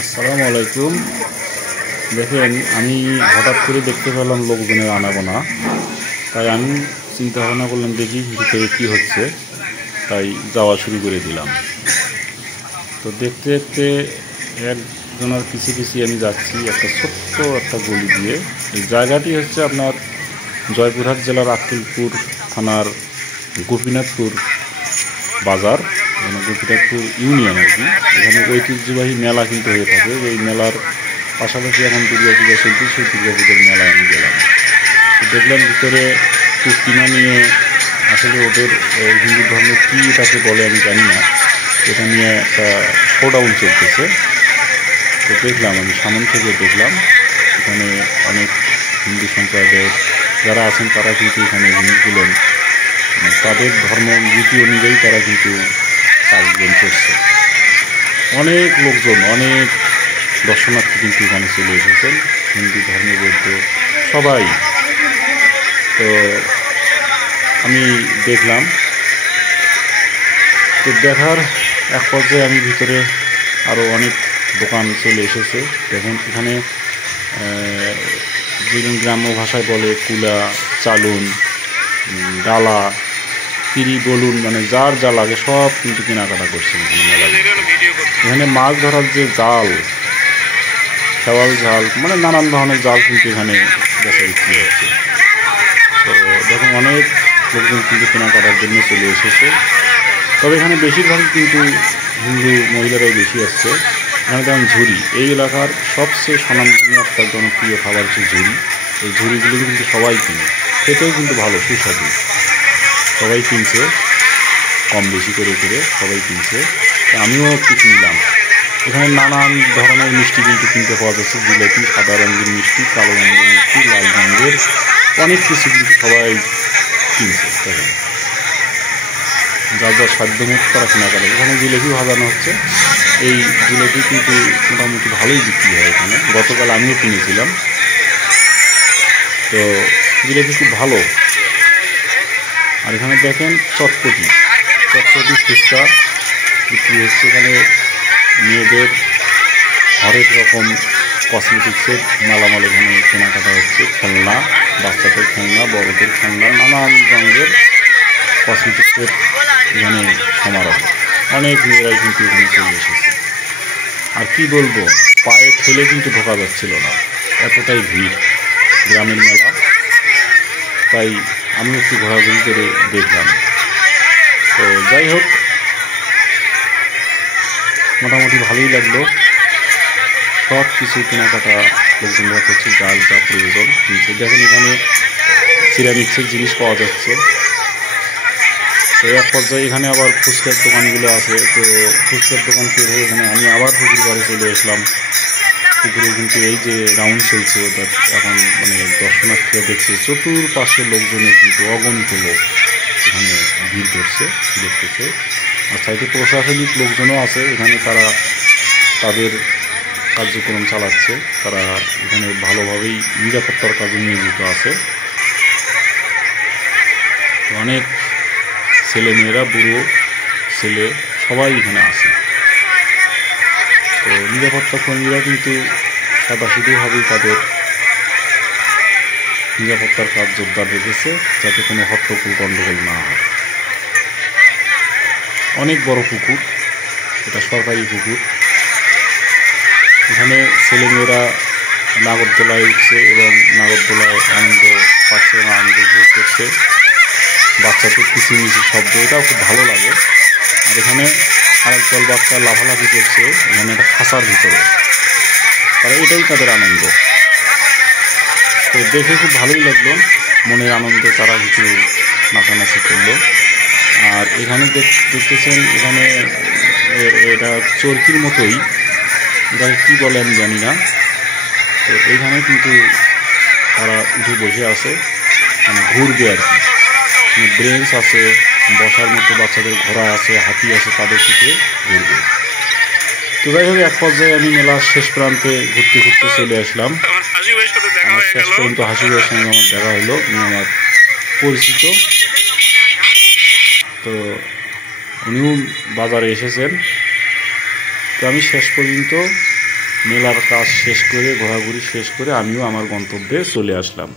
আসসালামু আলাইকুম। দেখেন, আমি হঠাৎ করে দেখতে পেলাম লোকজনের আনাগোনা, তাই আমি চিন্তা ভাবনা করলাম দেখি ভিতরে কী হচ্ছে, তাই যাওয়া শুরু করে দিলাম। তো দেখতে দেখতে একজনের পিছিয়ে পিছিয়ে আমি যাচ্ছি একটা ছোট্ট একটা গলি দিয়ে। এই জায়গাটি হচ্ছে আপনার জয়পুরহাট জেলার আক্কেলপুর থানার গোপীনাথপুর বাজার, মানে গোপীনাথপুর ইউনিয়ন আর কি। এখানে ঐতিহ্যবাহী মেলা কিন্তু হয়ে থাকে। এই মেলার পাশাপাশি এখন দুর্গাপূজা চলছে, সেই দুর্গাপূজার মেলায় আমি গেলাম। তো দেখলাম ভিতরে প্রতিমা নিয়ে, আসলে ওদের হিন্দু ধর্মে কী এটাকে বলে আমি জানি না, এটা নিয়ে একটা শোডাউন চলতেছে। তো দেখলাম, আমি সামনে থেকে দেখলাম এখানে অনেক হিন্দু সম্প্রদায়ের যারা আছেন তারা কিন্তু এখানে জিনিসগুলো তাদের ধর্ম রীতি অনুযায়ী তারা কিন্তু কাজগুলো করছে। অনেক লোকজন, অনেক দর্শনার্থী কিন্তু এখানে চলে এসেছেন, হিন্দু ধর্ম বৌদ্ধ সবাই। তো আমি দেখলাম, তো দেখার এক পর্যায়ে আমি ভিতরে আরও অনেক দোকান চলে এসেছে। দেখুন এখানে যেমন গ্রাম্য ভাষায় বলে কুলা, চালুন, ডালা, পিড়ি বলুন, মানে যার যা লাগে সব কিন্তু কেনাকাটা করছেন এখানে মেলা। এখানে মাছ ধরার যে জাল, খেওয়াল জাল, মানে নানান ধরনের জাল কিন্তু এখানে বেচা বিক্রি হচ্ছে। তো দেখুন অনেক লোকজন কিন্তু কেনাকাটার জন্য চলে এসেছে। তবে এখানে বেশিরভাগই কিন্তু হিন্দু মহিলারাই বেশি আসছে। এখানে যেমন ঝুড়ি, এই এলাকার সবচেয়ে স্বনামধন্য একটা জনপ্রিয় খাবার হচ্ছে ঝুড়ি। এই ঝুড়িগুলো কিন্তু সবাই কিনে, খেতেও কিন্তু ভালো, সুস্বাদু। সবাই কিনছে, কম বেশি করে করে সবাই কিনছে। আমিও একটু কিনলাম। এখানে নানান ধরনের মিষ্টি কিন্তু কিনতে পাওয়া যাচ্ছে। জিলেপি, সাদা রঙের মিষ্টি, কালো রঙের মিষ্টি, লাল রঙের, অনেক কিছু কিন্তু সবাই কিনছে। দেখেন যার যার সাধ্যমতো তারা কেনাকাটা। এখানে জিলেপি ভাজানো হচ্ছে। এই জিলেপি কিন্তু মোটামুটি ভালোই বিক্রি হয় এখানে। গতকাল আমিও কিনেছিলাম। তো জিলেপি খুব ভালো। আর এখানে দেখেন চটপটি ফুচকা বিক্রি হচ্ছে। এখানে মেয়েদের হরেক রকম কসমেটিক্সের মালামাল এখানে কেনাকাটা হচ্ছে। খেলনা, বাচ্চাদের খেলনা, বড়দের খেলনা, নানান রঙের কসমেটিক্সের এখানে সমারোহ। অনেক মেয়েরাই কিন্তু এখানে চলে এসেছে। আর কি বলবো, পায়ে ঠেলে কিন্তু ঢোকা যাচ্ছিল না, এতটাই ভিড়। গ্রামের মেলা, তাই আমি একটু ঘোরাঘুরি করে দেখলাম। তো যাই হোক, মোটামুটি ভালোই লাগলো। সব কিছু কেনাকাটা লোকজনরা করছে, যার যা প্রয়োজন কিনছে। দেখেন এখানে সিরামিক্সের জিনিস পাওয়া যাচ্ছে। তো এক পর্যায়ে এখানে আবার ফুচকার দোকানগুলো আছে। তো ফুচকার দোকান পেয়ে এখানে আমি আবার পুকুর পাড়ে চলে আসলাম। পুকুরে কিন্তু এই যে রাউন্ড চলছে, ওটা এখন মানে দর্শনার্থীরা দেখছে, চতুর্পাশে লোকজনের কিন্তু অগণিত লোক এখানে ভিড় করছে, দেখতেছে। আর সাইডে প্রশাসনিক লোকজনও আছে এখানে, তারা তাদের কার্যক্রম চালাচ্ছে। তারা এখানে ভালোভাবেই নিরাপত্তার কাজে নিয়োজিত আছে। অনেক ছেলেমেয়েরা, বুড়ো ছেলে সবাই এখানে আছে। তো নিরাপত্তা কর্মীরা কিন্তু সাদাসিধেভাবেই তাদের নিরাপত্তার কাজ জোরদার রেখেছে, যাতে কোনো হট্টগোল গণ্ডগোল না হয়। অনেক বড় পুকুর, এটা সরকারি পুকুর। এখানে ছেলেমেয়েরা নাগরদোলায় উঠছে এবং নাগরদোলায় আনন্দ পাচ্ছে এবং আনন্দ উপভোগ করছে। বাচ্চাদের কিচিমিচি শব্দ, এটাও খুব ভালো লাগে। আর এখানে আরেকদল বাচ্চা লাফালাফি করছে এখানে একটা খাঁচার ভিতরে, তারা এটাই তাদের আনন্দ। তো দেখে খুব ভালোই লাগলো, মনের আনন্দে তারা কিছু নাচানাচি করলো। আর এখানে দেখতেছেন, এখানে এটা চরকির মতোই, এটা কী বলে আমি জানি না। তো এইখানে কিন্তু তারা উঠে বসে আছে, মানে ঘুরবে আর কি। ব্রেঞ্চ আছে, বসার মতো বাচ্চাদের ঘোড়া আছে, হাতি আছে, তাদের পিঠে ঘুরবে। তো যাই হোক, এক পর্যায়ে আমি মেলার শেষ প্রান্তে ঘুরতে ঘুরতে চলে আসলাম। আমার শেষ পর্যন্ত হাসি ভাইয়ের সঙ্গে আমার দেখা হলো, উনি আমার পরিচিত। তো উনিও বাজারে এসেছেন। তো আমি শেষ পর্যন্ত মেলার কাজ শেষ করে ঘোরাঘুরি শেষ করে আমিও আমার গন্তব্যে চলে আসলাম।